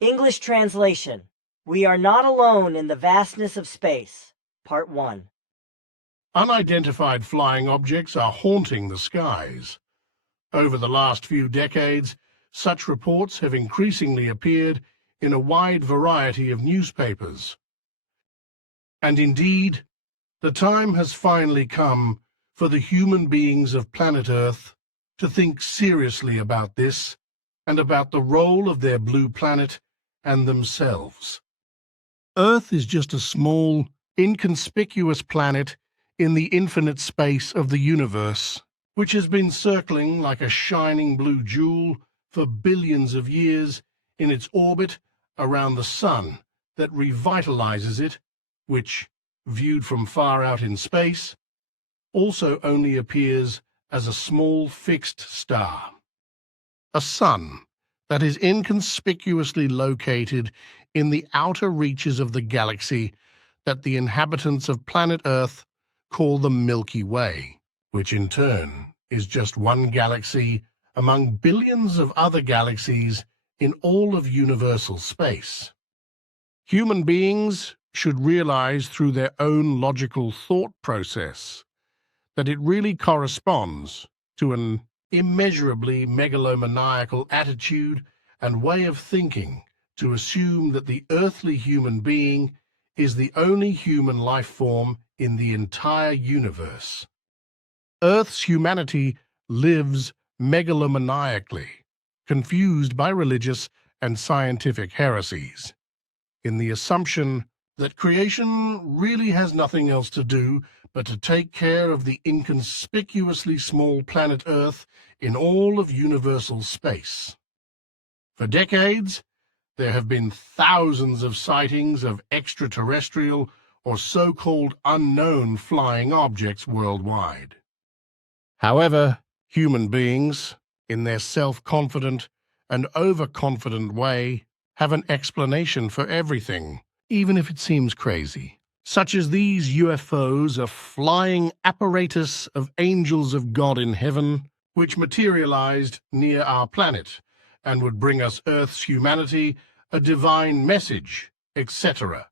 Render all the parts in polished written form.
English translation. We are not alone in the vastness of space. Part 1. Unidentified flying objects are haunting the skies. Over the last few decades, such reports have increasingly appeared in a wide variety of newspapers. And indeed, the time has finally come for the human beings of planet Earth to think seriously about this and about the role of their blue planet and themselves. Earth is just a small, inconspicuous planet in the infinite space of the universe, which has been circling like a shining blue jewel for billions of years in its orbit around the sun that revitalizes it, which, viewed from far out in space, also only appears as a small fixed star. A sun that is inconspicuously located in the outer reaches of the galaxy that the inhabitants of planet Earth call the Milky Way, which in turn is just one galaxy among billions of other galaxies in all of universal space. Human beings should realize through their own logical thought process that it really corresponds to an immeasurably megalomaniacal attitude and way of thinking to assume that the earthly human being is the only human life form in the entire universe. Earth's humanity lives megalomaniacally, confused by religious and scientific heresies, in the assumption that creation really has nothing else to do but to take care of the inconspicuously small planet Earth in all of universal space. For decades, there have been thousands of sightings of extraterrestrial or so-called unknown flying objects worldwide. However, human beings, in their self-confident and overconfident way, have an explanation for everything, even if it seems crazy. Such as these UFOs, a flying apparatus of angels of God in heaven, which materialized near our planet and would bring us Earth's humanity a divine message, etc.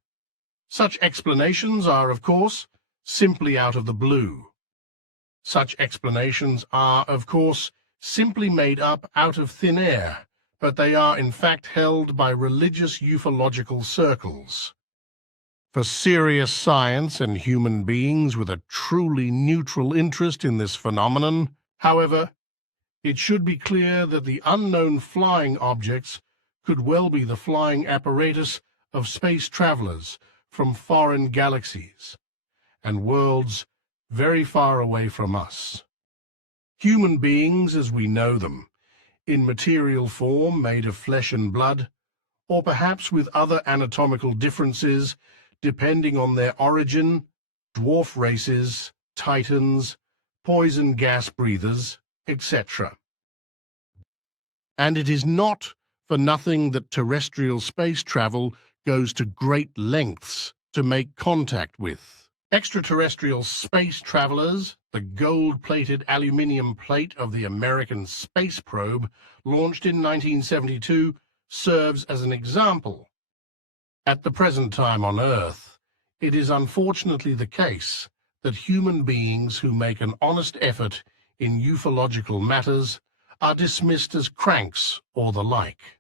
Such explanations are, of course, simply out of the blue. Such explanations are, of course, simply made up out of thin air, but they are in fact held by religious ufological circles. For serious science and human beings with a truly neutral interest in this phenomenon, however, it should be clear that the unknown flying objects could well be the flying apparatus of space travelers from foreign galaxies and worlds very far away from us. Human beings as we know them, in material form made of flesh and blood, or perhaps with other anatomical differences depending on their origin, dwarf races, titans, poison gas breathers, etc. And it is not for nothing that terrestrial space travel goes to great lengths to make contact with. Extraterrestrial space travelers, the gold-plated aluminium plate of the American space probe launched in 1972, serves as an example. At the present time on Earth, it is unfortunately the case that human beings who make an honest effort in ufological matters are dismissed as cranks or the like.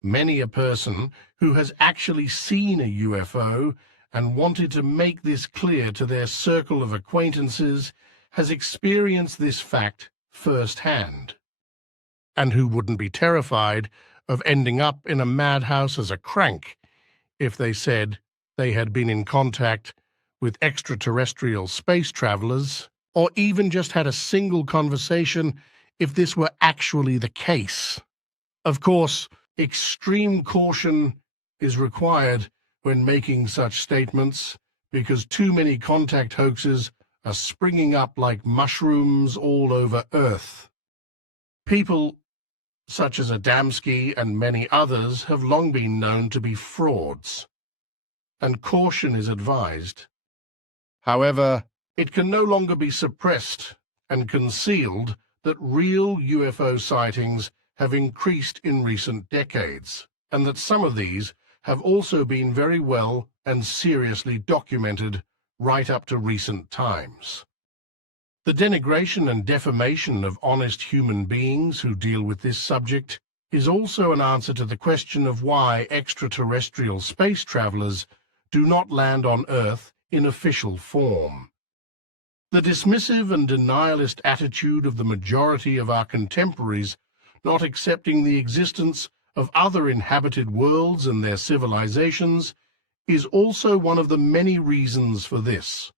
Many a person who has actually seen a UFO and wanted to make this clear to their circle of acquaintances has experienced this fact firsthand. And who wouldn't be terrified of ending up in a madhouse as a crank if they said they had been in contact with extraterrestrial space travelers, or even just had a single conversation if this were actually the case. Of course, extreme caution is required when making such statements because too many contact hoaxes are springing up like mushrooms all over Earth. People such as Adamski and many others have long been known to be frauds, and caution is advised. However, it can no longer be suppressed and concealed that real UFO sightings have increased in recent decades. and that some of these have also been very well and seriously documented right up to recent times. The denigration and defamation of honest human beings who deal with this subject is also an answer to the question of why extraterrestrial space travelers do not land on Earth in official form. The dismissive and denialist attitude of the majority of our contemporaries, not accepting the existence of other inhabited worlds and their civilizations, is also one of the many reasons for this.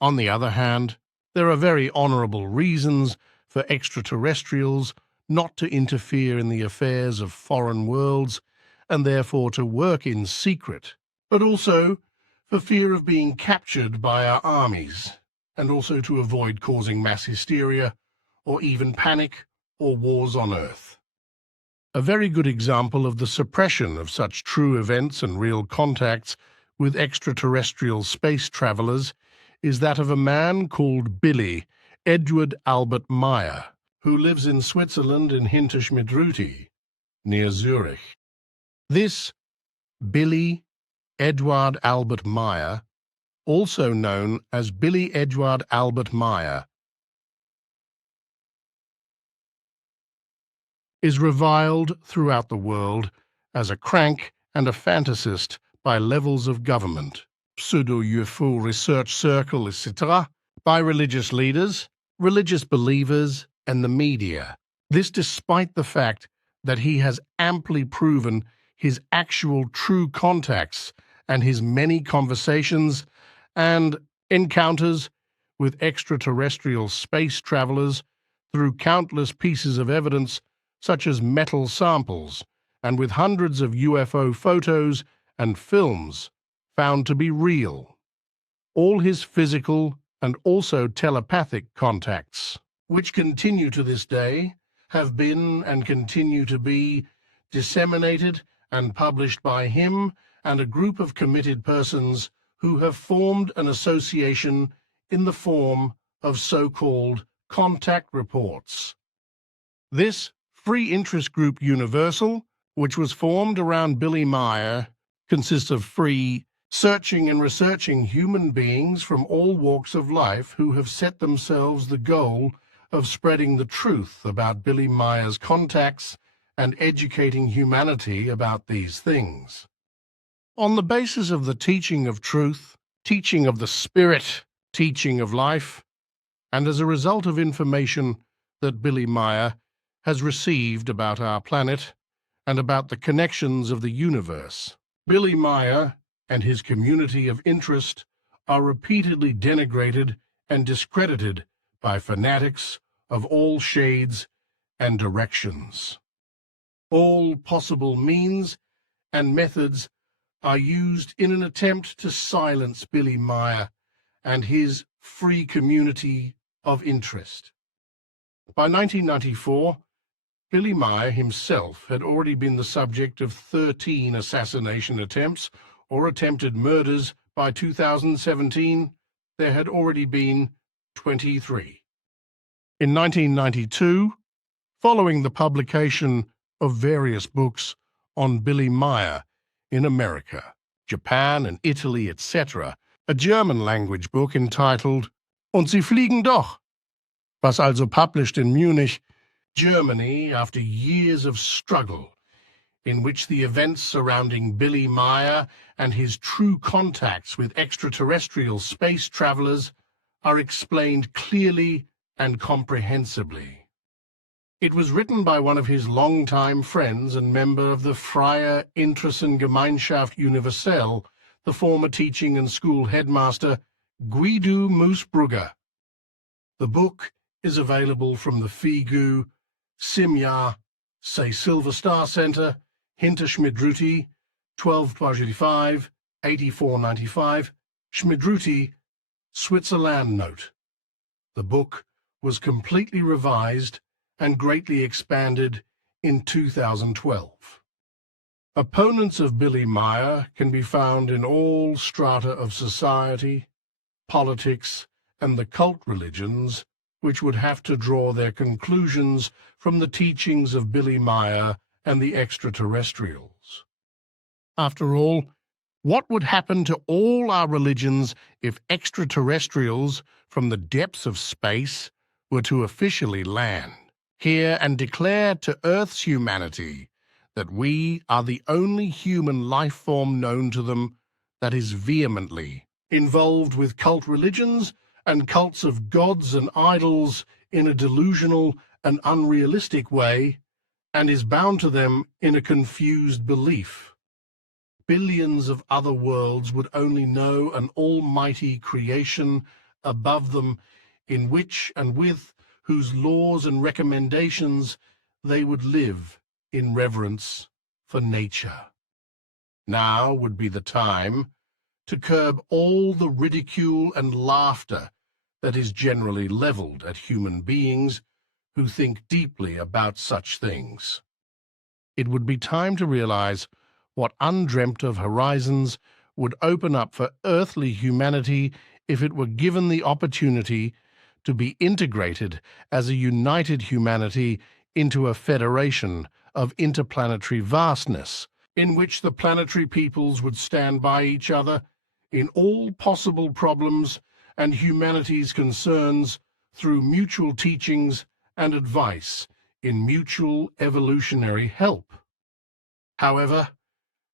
On the other hand, there are very honorable reasons for extraterrestrials not to interfere in the affairs of foreign worlds and therefore to work in secret, but also for fear of being captured by our armies, and also to avoid causing mass hysteria or even panic or wars on Earth. A very good example of the suppression of such true events and real contacts with extraterrestrial space travelers is that of a man called Billy Edward Albert Meier, who lives in Switzerland in Hinterschmidruti, near Zurich. This Billy Edward Albert Meier, also known as Billy Edward Albert Meier, is reviled throughout the world as a crank and a fantasist by levels of government, pseudo-UFO research circle, etc., by religious leaders, religious believers, and the media. This despite the fact that he has amply proven his actual true contacts and his many conversations and encounters with extraterrestrial space travelers through countless pieces of evidence such as metal samples and with hundreds of UFO photos and films found to be real. All his physical and also telepathic contacts, which continue to this day, have been and continue to be disseminated and published by him and a group of committed persons who have formed an association in the form of so-called contact reports. This free interest group Universal, which was formed around Billy Meier, consists of free, searching and researching human beings from all walks of life who have set themselves the goal of spreading the truth about Billy Meier's contacts and educating humanity about these things. On the basis of the teaching of truth, teaching of the spirit, teaching of life, and as a result of information that Billy Meier has received about our planet and about the connections of the universe, Billy Meier and his community of interest are repeatedly denigrated and discredited by fanatics of all shades and directions. All possible means and methods are used in an attempt to silence Billy Meier and his free community of interest. By 1994, Billy Meier himself had already been the subject of 13 assassination attempts or attempted murders. By 2017, there had already been 23. In 1992, following the publication of various books on Billy Meier in America, Japan and Italy, etc., a German-language book entitled Und sie fliegen doch, was also published in Munich, Germany, after years of struggle, in which the events surrounding Billy Meier and his true contacts with extraterrestrial space travelers are explained clearly and comprehensibly. It was written by one of his longtime friends and member of the Freie Interessengemeinschaft Universelle, the former teaching and school headmaster Guido Moosbrugger. The book is available from the FIGU, Simja, say Silver Star Center, Hinterschmidruti, 12/5, 8495, Schmidruti, Switzerland note. The book was completely revised and greatly expanded in 2012. Opponents of Billy Meier can be found in all strata of society, politics, and the cult religions, which would have to draw their conclusions from the teachings of Billy Meier and the extraterrestrials. After all, what would happen to all our religions if extraterrestrials from the depths of space were to officially land here and declare to Earth's humanity that we are the only human life form known to them that is vehemently involved with cult religions and cults of gods and idols in a delusional and unrealistic way, and is bound to them in a confused belief? Billions of other worlds would only know an almighty creation above them, in which and with whose laws and recommendations they would live in reverence for nature. Now would be the time to curb all the ridicule and laughter that is generally leveled at human beings who think deeply about such things. It would be time to realize what undreamt of horizons would open up for earthly humanity if it were given the opportunity to be integrated as a united humanity into a federation of interplanetary vastness, in which the planetary peoples would stand by each other in all possible problems and humanity's concerns through mutual teachings and advice in mutual evolutionary help. However,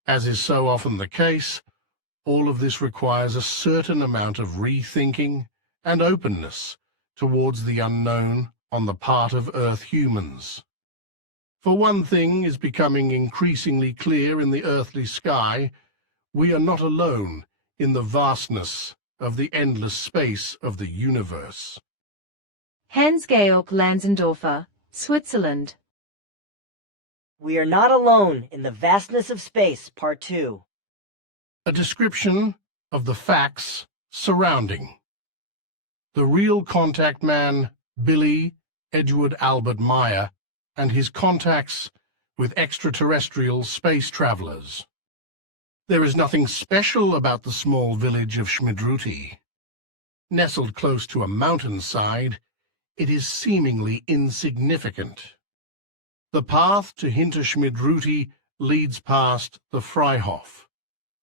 as is so often the case, all of this requires a certain amount of rethinking and openness towards the unknown on the part of Earth humans. For one thing is becoming increasingly clear in the earthly sky: we are not alone in the vastness of the endless space of the universe. Hans-Georg Lanzendorfer, Switzerland. We are not alone in the vastness of space, Part 2. A description of the facts surrounding the real contact man, Billy Edward Albert Meier, and his contacts with extraterrestrial space travelers. There is nothing special about the small village of Schmidruti. Nestled close to a mountainside, it is seemingly insignificant. The path to Hinterschmidruti leads past the Freihof.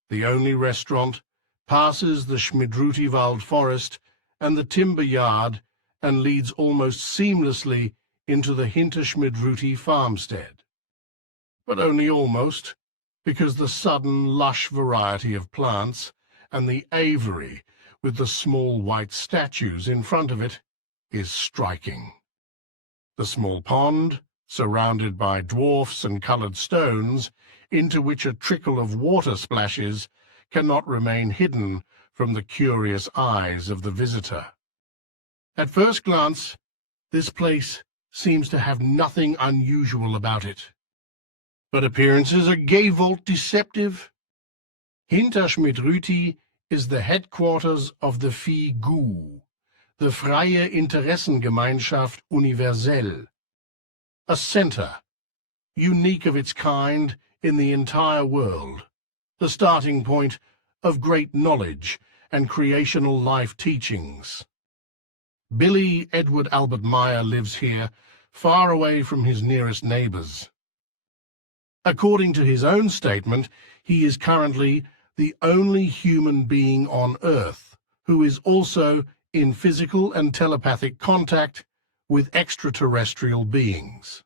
The only restaurant passes the Schmidrutiwald forest and the timber yard and leads almost seamlessly into the Hinterschmidruti farmstead. But only almost, because the sudden lush variety of plants and the aviary with the small white statues in front of it is striking. The small pond, surrounded by dwarfs and coloured stones, into which a trickle of water splashes, cannot remain hidden from the curious eyes of the visitor. At first glance, this place seems to have nothing unusual about it. But appearances are gayvolt deceptive. Hinterschmidruti is the headquarters of the FIGU, the Freie Interessengemeinschaft Universelle, a centre, unique of its kind in the entire world, the starting point of great knowledge and creational life teachings. Billy Edward Albert Meier lives here, far away from his nearest neighbours. According to his own statement, he is currently the only human being on Earth who is also in physical and telepathic contact with extraterrestrial beings.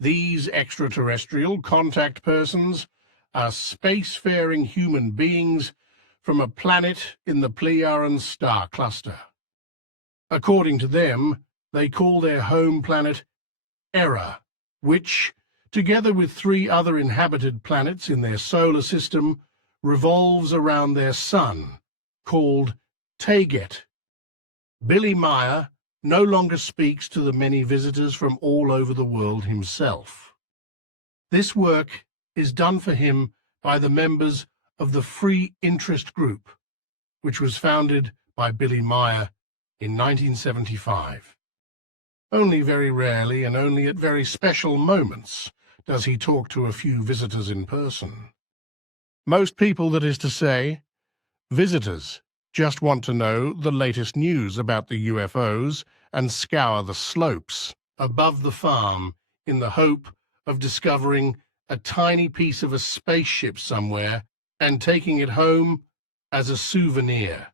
These extraterrestrial contact persons are spacefaring human beings from a planet in the Pleiaren star cluster. According to them, they call their home planet Era, which, together with 3 other inhabited planets in their solar system, revolves around their sun, called Teget. Billy Meier no longer speaks to the many visitors from all over the world himself. This work is done for him by the members of the Free Interest Group, which was founded by Billy Meier in 1975. Only very rarely and only at very special moments does he talk to a few visitors in person. Most people, that is to say, visitors, just want to know the latest news about the UFOs and scour the slopes above the farm in the hope of discovering a tiny piece of a spaceship somewhere and taking it home as a souvenir.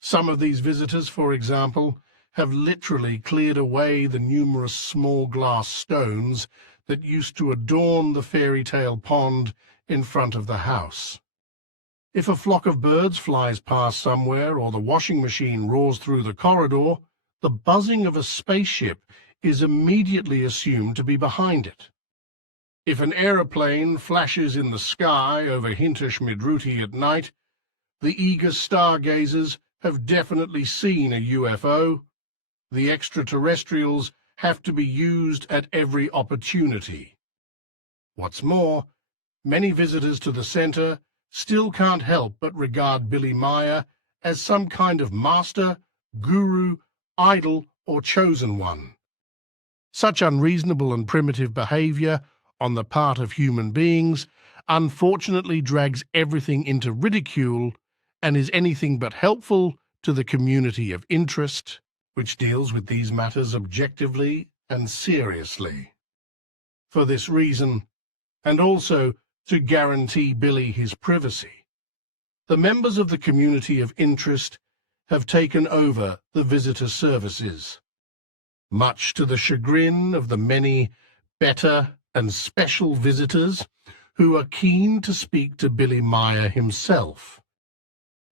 Some of these visitors, for example, have literally cleared away the numerous small glass stones that used to adorn the fairy tale pond in front of the house. If a flock of birds flies past somewhere or the washing machine roars through the corridor, the buzzing of a spaceship is immediately assumed to be behind it. If an aeroplane flashes in the sky over Hintersh Midruti at night, the eager stargazers have definitely seen a UFO. The extraterrestrials have to be used at every opportunity. What's more, many visitors to the centre still can't help but regard Billy Meier as some kind of master, guru, idol, or chosen one. Such unreasonable and primitive behaviour on the part of human beings unfortunately drags everything into ridicule and is anything but helpful to the community of interest, which deals with these matters objectively and seriously. For this reason, and also to guarantee Billy his privacy, the members of the community of interest have taken over the visitor services, much to the chagrin of the many better and special visitors who are keen to speak to Billy Meier himself.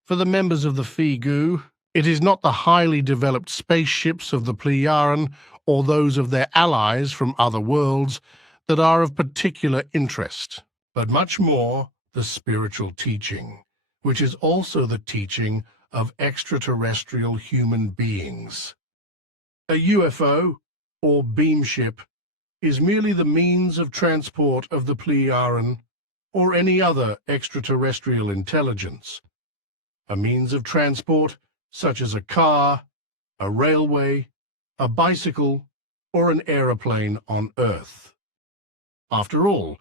For the members of the Figu, it is not the highly developed spaceships of the Plejaren or those of their allies from other worlds that are of particular interest, but much more the spiritual teaching, which is also the teaching of extraterrestrial human beings. A UFO, or beamship, is merely the means of transport of the Plejaren or any other extraterrestrial intelligence. A means of transport such as a car, a railway, a bicycle, or an aeroplane on Earth. After all,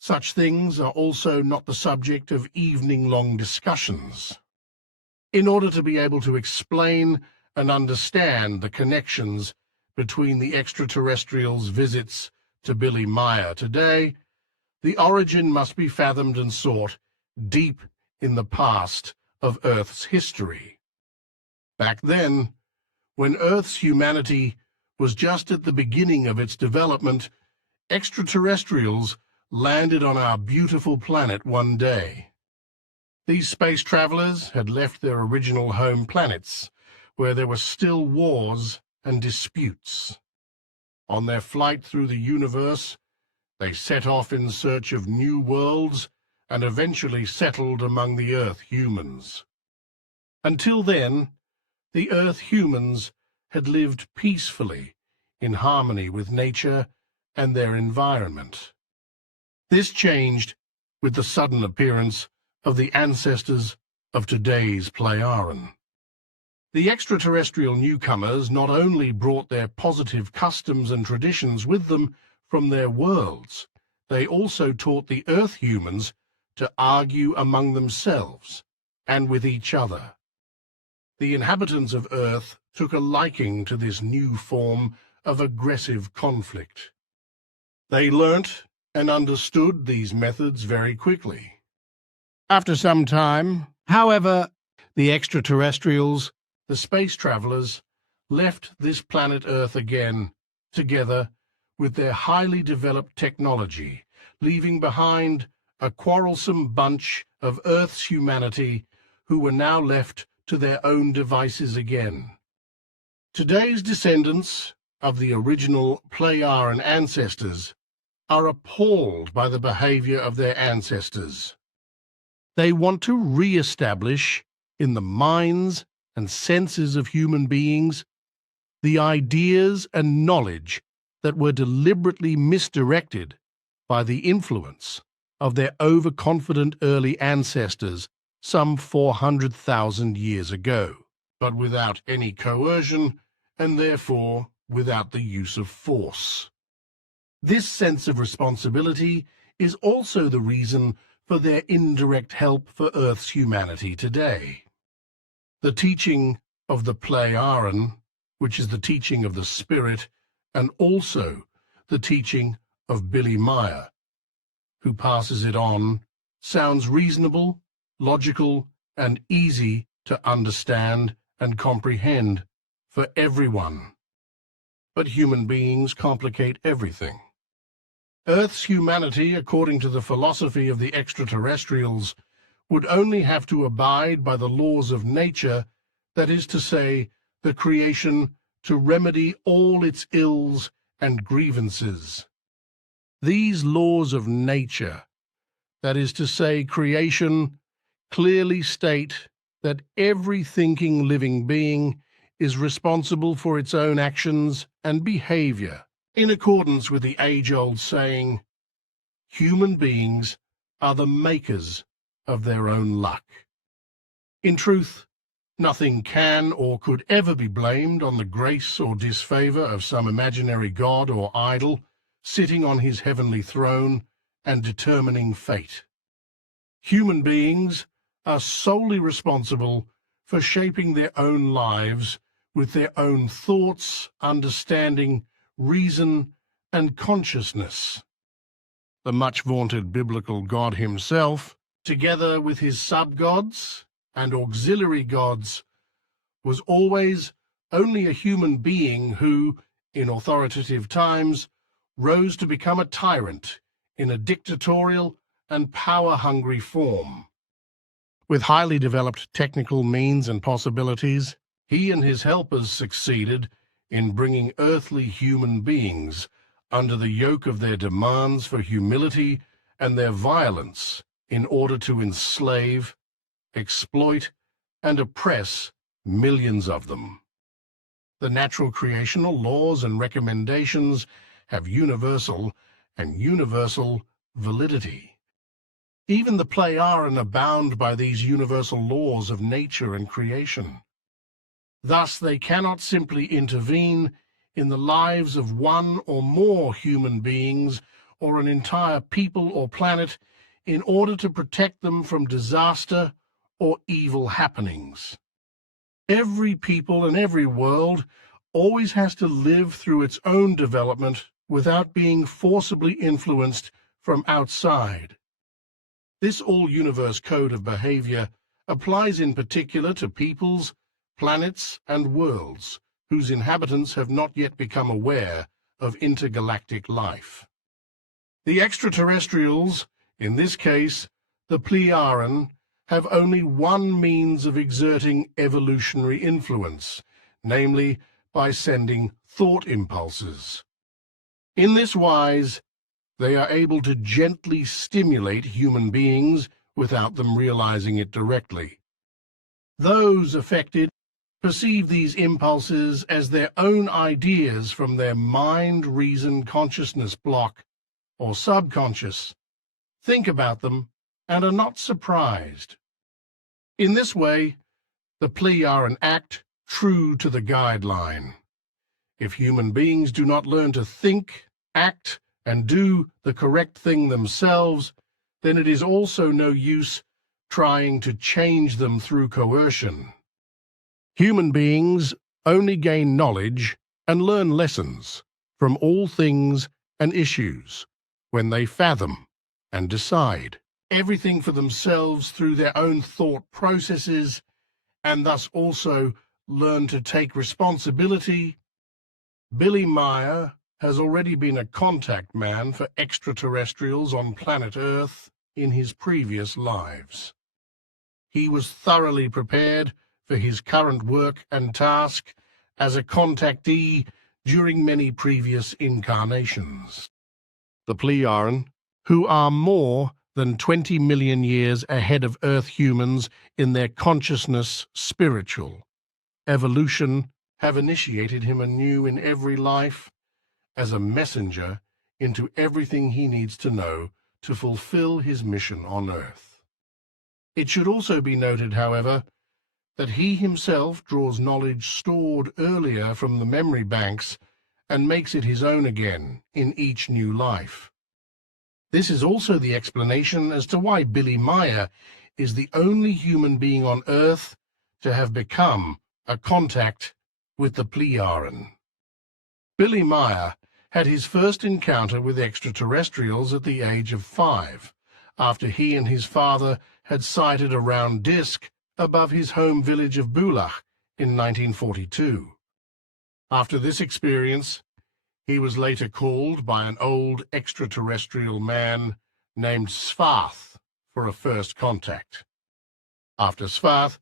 such things are also not the subject of evening-long discussions. In order to be able to explain and understand the connections between the extraterrestrials' visits to Billy Meier today, the origin must be fathomed and sought deep in the past of Earth's history. Back then, when Earth's humanity was just at the beginning of its development, extraterrestrials landed on our beautiful planet one day. These space travelers had left their original home planets, where there were still wars and disputes. On their flight through the universe, they set off in search of new worlds and eventually settled among the Earth humans. Until then, the Earth humans had lived peacefully in harmony with nature and their environment. This changed with the sudden appearance of the ancestors of today's Plejaren. The extraterrestrial newcomers not only brought their positive customs and traditions with them from their worlds, they also taught the Earth humans to argue among themselves and with each other. The inhabitants of Earth took a liking to this new form of aggressive conflict. They learnt and understood these methods very quickly. After some time, however, the extraterrestrials, the space travelers, left this planet Earth again, together with their highly developed technology, leaving behind a quarrelsome bunch of Earth's humanity who were now left to their own devices again. Today's descendants of the original Plejaren ancestors are appalled by the behavior of their ancestors. They want to re-establish in the minds and senses of human beings the ideas and knowledge that were deliberately misdirected by the influence of their overconfident early ancestors some 400,000 years ago, but without any coercion and therefore without the use of force. This sense of responsibility is also the reason for their indirect help for Earth's humanity today. The teaching of the Plejaren, which is the teaching of the Spirit, and also the teaching of Billy Meier, who passes it on, sounds reasonable, logical, and easy to understand and comprehend for everyone. But human beings complicate everything. Earth's humanity, according to the philosophy of the extraterrestrials, would only have to abide by the laws of nature, that is to say, the creation, to remedy all its ills and grievances. These laws of nature, that is to say, creation, clearly state that every thinking living being is responsible for its own actions and behavior, in accordance with the age-old saying, human beings are the makers of their own luck. In truth, nothing can or could ever be blamed on the grace or disfavor of some imaginary god or idol sitting on his heavenly throne and determining fate. Human beings are solely responsible for shaping their own lives with their own thoughts, understanding, reason, and consciousness. The much-vaunted biblical God himself, together with his sub-gods and auxiliary gods, was always only a human being who, in authoritative times, rose to become a tyrant in a dictatorial and power-hungry form. With highly developed technical means and possibilities, he and his helpers succeeded in bringing earthly human beings under the yoke of their demands for humility and their violence in order to enslave, exploit, and oppress millions of them. The natural creational laws and recommendations have universal validity. Even the Pleiaren are bound by these universal laws of nature and creation. Thus they cannot simply intervene in the lives of one or more human beings or an entire people or planet in order to protect them from disaster or evil happenings. Every people and every world always has to live through its own development without being forcibly influenced from outside. This all-universe code of behavior applies in particular to peoples, planets, and worlds whose inhabitants have not yet become aware of intergalactic life. The extraterrestrials, in this case the Pleiaren, have only one means of exerting evolutionary influence, namely by sending thought impulses. In this wise, they are able to gently stimulate human beings without them realizing it directly. Those affected perceive these impulses as their own ideas from their mind-reason-consciousness block or subconscious, think about them, and are not surprised. In this way, the Pleiaren act true to the guideline. If human beings do not learn to think, act, and do the correct thing themselves, then it is also no use trying to change them through coercion. Human beings only gain knowledge and learn lessons from all things and issues when they fathom and decide everything for themselves through their own thought processes, and thus also learn to take responsibility. Billy Meier has already been a contact man for extraterrestrials on planet Earth in his previous lives. He was thoroughly prepared for his current work and task as a contactee during many previous incarnations. The Pleiaren, who are more than 20 million years ahead of Earth humans in their consciousness, spiritual evolution, have initiated him anew in every life as a messenger into everything he needs to know to fulfill his mission on Earth. It should also be noted, however, that he himself draws knowledge stored earlier from the memory banks and makes it his own again in each new life. This is also the explanation as to why Billy Meier is the only human being on Earth to have become a contact with the Pleiaren. Billy Meier had his first encounter with extraterrestrials at the age of 5, after he and his father had sighted a round disk above his home village of Bulach in 1942. After this experience, he was later called by an old extraterrestrial man named Svarth for a first contact. After Svarth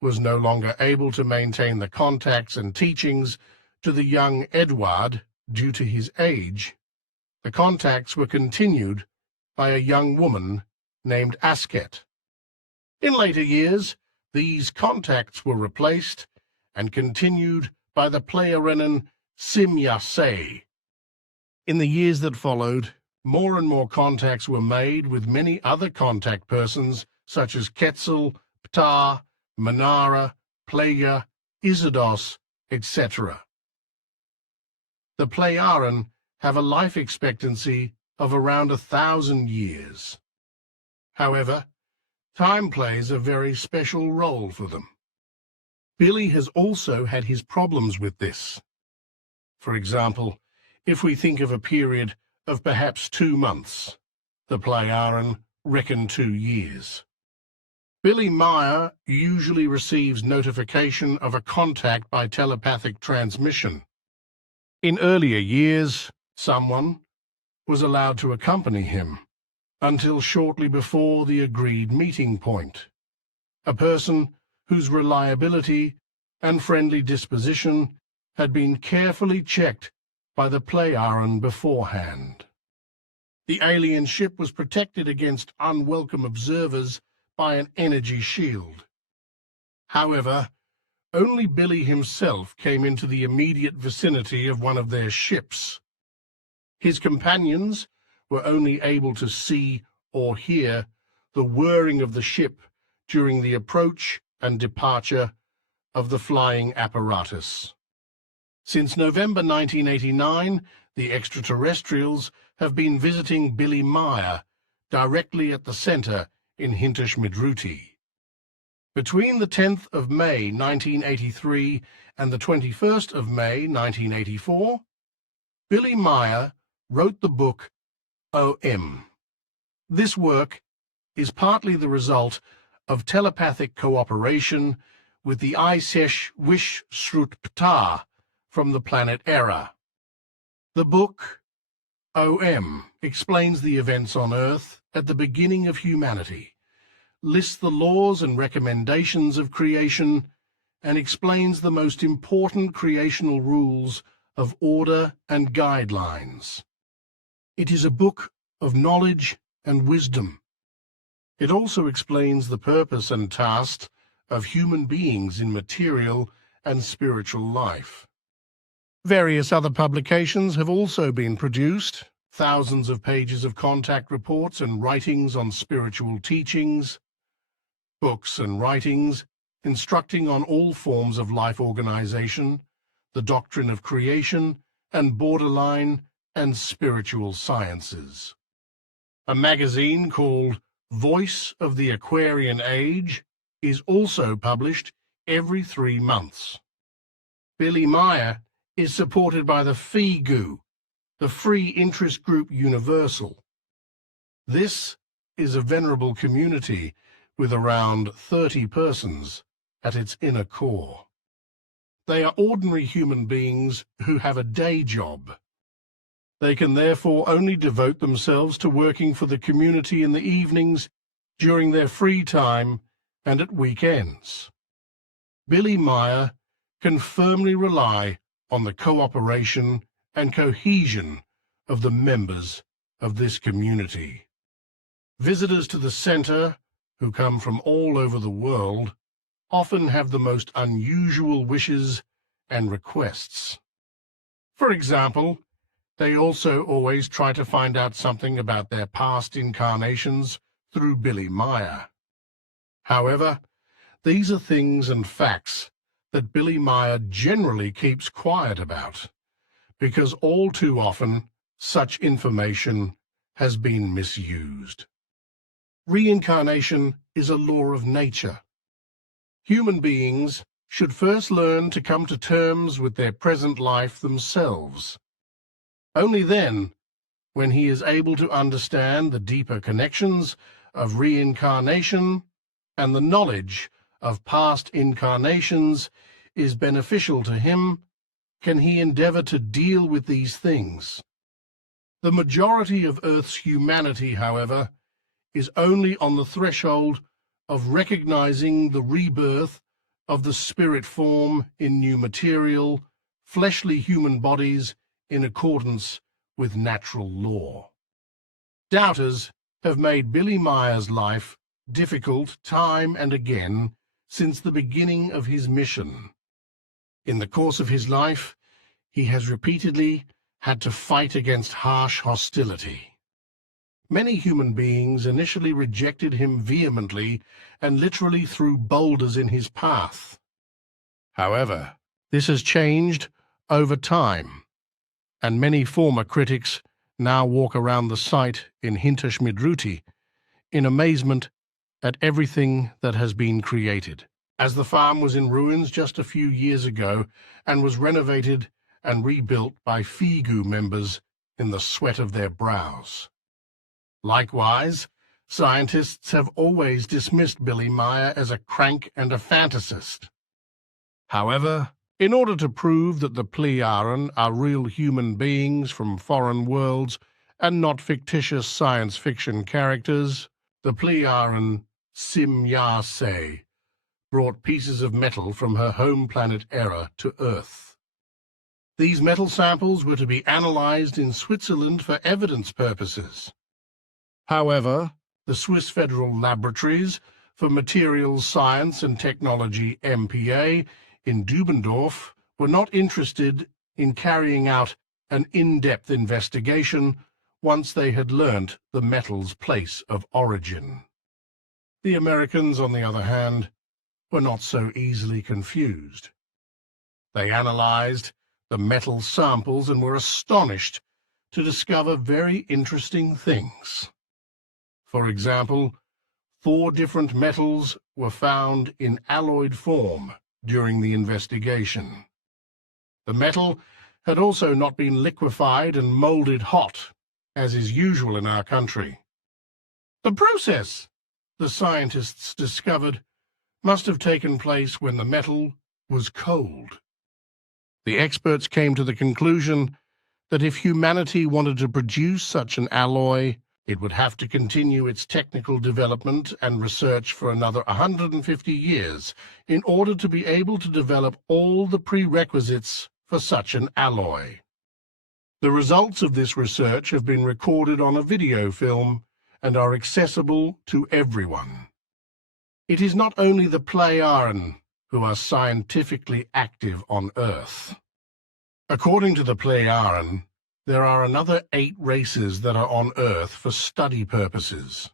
was no longer able to maintain the contacts and teachings to the young Edward due to his age, the contacts were continued by a young woman named Asket. In later years, these contacts were replaced and continued by the Pleiadian Simyasei. In the years that followed, more and more contacts were made with many other contact persons such as Quetzal, Ptah, Manara, Plaga, Izados, etc. The Pleiadian have a life expectancy of around 1,000 years. However, time plays a very special role for them. Billy has also had his problems with this. For example, if we think of a period of perhaps 2 months, the Pleiadian reckon 2 years. Billy Meier usually receives notification of a contact by telepathic transmission. In earlier years, someone was allowed to accompany him until shortly before the agreed meeting point. A person whose reliability and friendly disposition had been carefully checked by the Pleiadian beforehand. The alien ship was protected against unwelcome observers by an energy shield. However, only Billy himself came into the immediate vicinity of one of their ships. His companions were only able to see or hear the whirring of the ship during the approach and departure of the flying apparatus. Since November 1989, the extraterrestrials have been visiting Billy Meier directly at the center in Hinterschmidruti. Between the 10th of May 1983 and the 21st of May 1984, Billy Meier wrote the book OM. This work is partly the result of telepathic cooperation with the Isesh Wish Shrut Ptah from the planet Era. The book OM explains the events on Earth at the beginning of humanity, lists the laws and recommendations of creation, and explains the most important creational rules of order and guidelines. It is a book of knowledge and wisdom. It also explains the purpose and tasks of human beings in material and spiritual life. Various other publications have also been produced, thousands of pages of contact reports and writings on spiritual teachings, books and writings instructing on all forms of life organization, the doctrine of creation, and borderline and spiritual sciences. A magazine called Voice of the Aquarian Age is also published every 3 months. Billy Meier is supported by the FIGU, the Free Interest Group Universal. This is a venerable community with around 30 persons at its inner core. They are ordinary human beings who have a day job. They can therefore only devote themselves to working for the community in the evenings, during their free time, and at weekends. Billy Meier can firmly rely on the cooperation and cohesion of the members of this community. Visitors to the center, who come from all over the world, often have the most unusual wishes and requests. For example, they also always try to find out something about their past incarnations through Billy Meier. However, these are things and facts that Billy Meier generally keeps quiet about, because all too often such information has been misused. Reincarnation is a law of nature. Human beings should first learn to come to terms with their present life themselves. Only then, when he is able to understand the deeper connections of reincarnation and the knowledge of past incarnations is beneficial to him, can he endeavor to deal with these things. The majority of Earth's humanity, however, is only on the threshold of recognizing the rebirth of the spirit form in new material, fleshly human bodies in accordance with natural law. Doubters have made Billy Meier's life difficult time and again since the beginning of his mission. In the course of his life, he has repeatedly had to fight against harsh hostility. Many human beings initially rejected him vehemently and literally threw boulders in his path. However, this has changed over time, and many former critics now walk around the site in Hinterschmidruti in amazement at everything that has been created, as the farm was in ruins just a few years ago and was renovated and rebuilt by FIGU members in the sweat of their brows. Likewise, scientists have always dismissed Billy Meier as a crank and a fantasist. However, in order to prove that the Plejaren are real human beings from foreign worlds and not fictitious science fiction characters, the Plejaren Sim-Ya-Se brought pieces of metal from her home planet Era to Earth. These metal samples were to be analyzed in Switzerland for evidence purposes. However, the Swiss Federal Laboratories for Materials Science and Technology MPA in Dubendorf were not interested in carrying out an in-depth investigation once they had learnt the metal's place of origin. The Americans, on the other hand, were not so easily confused. They analyzed the metal samples and were astonished to discover very interesting things. For example, 4 different metals were found in alloyed form during the investigation. The metal had also not been liquefied and molded hot, as is usual in our country. The process, the scientists discovered, must have taken place when the metal was cold. The experts came to the conclusion that if humanity wanted to produce such an alloy, it would have to continue its technical development and research for another 150 years in order to be able to develop all the prerequisites for such an alloy. The results of this research have been recorded on a video film and are accessible to everyone. It is not only the Plejaren who are scientifically active on Earth. According to the Plejaren, there are another 8 races that are on Earth for study purposes.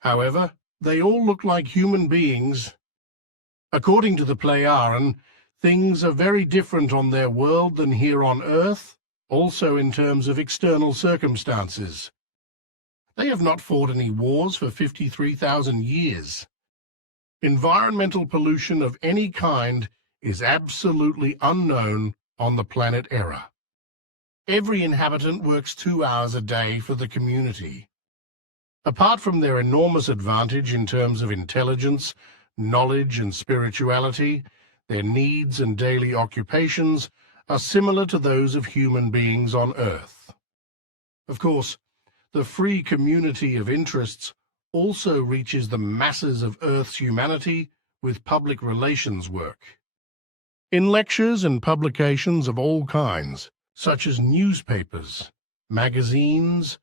However, they all look like human beings. According to the Plejaren, things are very different on their world than here on Earth, also in terms of external circumstances. They have not fought any wars for 53,000 years. Environmental pollution of any kind is absolutely unknown on the planet Era. Every inhabitant works 2 hours a day for the community. Apart from their enormous advantage in terms of intelligence, knowledge and spirituality, their needs and daily occupations are similar to those of human beings on Earth. Of course, the free community of interests also reaches the masses of Earth's humanity with public relations work. In lectures and publications of all kinds, such as newspapers, magazines,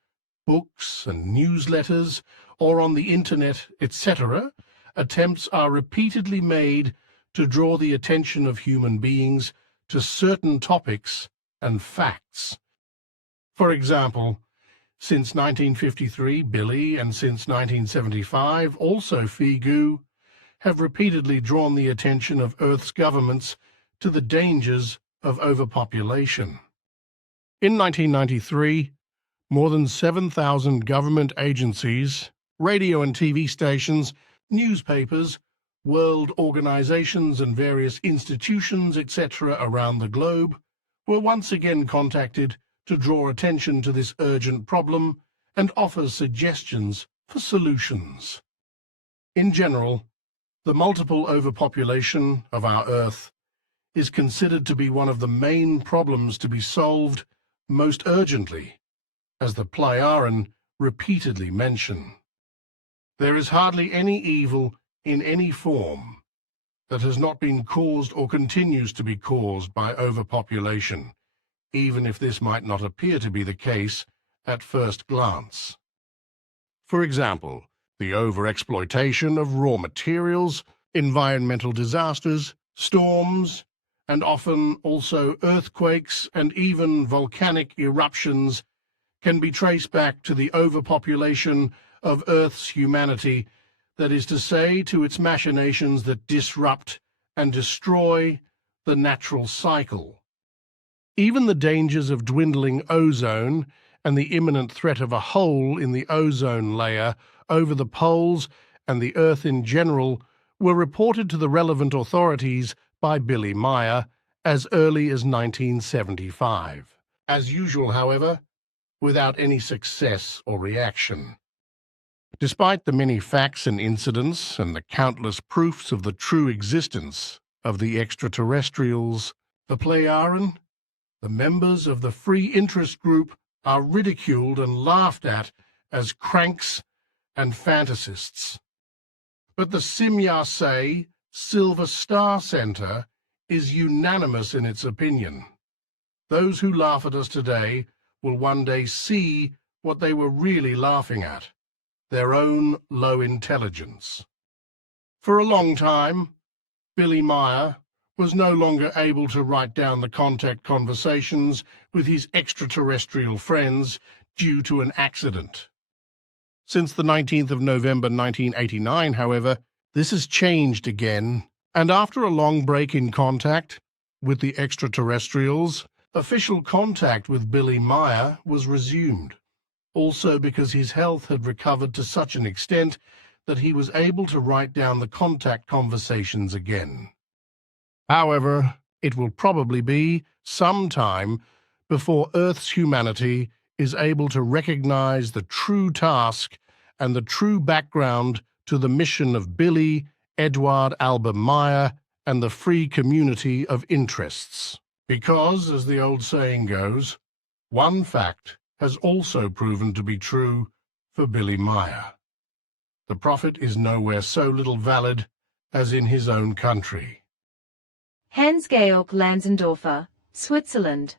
books and newsletters, or on the internet, etc., attempts are repeatedly made to draw the attention of human beings to certain topics and facts. For example, since 1953, Billy, and since 1975, also FIGU, have repeatedly drawn the attention of Earth's governments to the dangers of overpopulation. In 1993, more than 7,000 government agencies, radio and TV stations, newspapers, world organizations and various institutions, etc. around the globe were once again contacted to draw attention to this urgent problem and offers suggestions for solutions. In general, the multiple overpopulation of our Earth is considered to be one of the main problems to be solved most urgently, as the Plejaren repeatedly mention. There is hardly any evil in any form that has not been caused or continues to be caused by overpopulation, even if this might not appear to be the case at first glance. For example, the overexploitation of raw materials, environmental disasters, storms, and often also earthquakes and even volcanic eruptions can be traced back to the overpopulation of Earth's humanity, that is to say, to its machinations that disrupt and destroy the natural cycle. Even the dangers of dwindling ozone and the imminent threat of a hole in the ozone layer over the poles and the Earth in general were reported to the relevant authorities by Billy Meier as early as 1975. As usual, however, without any success or reaction. Despite the many facts and incidents and the countless proofs of the true existence of the extraterrestrials, the Plejaren, the members of the free interest group, are ridiculed and laughed at as cranks and fantasists. But the Simya Silver Star Center is unanimous in its opinion. Those who laugh at us today will one day see what they were really laughing at, their own low intelligence. For a long time, Billy Meier was no longer able to write down the contact conversations with his extraterrestrial friends due to an accident. Since the 19th of November 1989, however, this has changed again, and after a long break in contact with the extraterrestrials, official contact with Billy Meier was resumed, also because his health had recovered to such an extent that he was able to write down the contact conversations again. However, it will probably be some time before Earth's humanity is able to recognize the true task and the true background to the mission of Billy Edward Albert Meier and the free community of interests. Because, as the old saying goes, one fact has also proven to be true for Billy Meier. The prophet is nowhere so little valid as in his own country. Hans-Georg Lanzendorfer, Switzerland.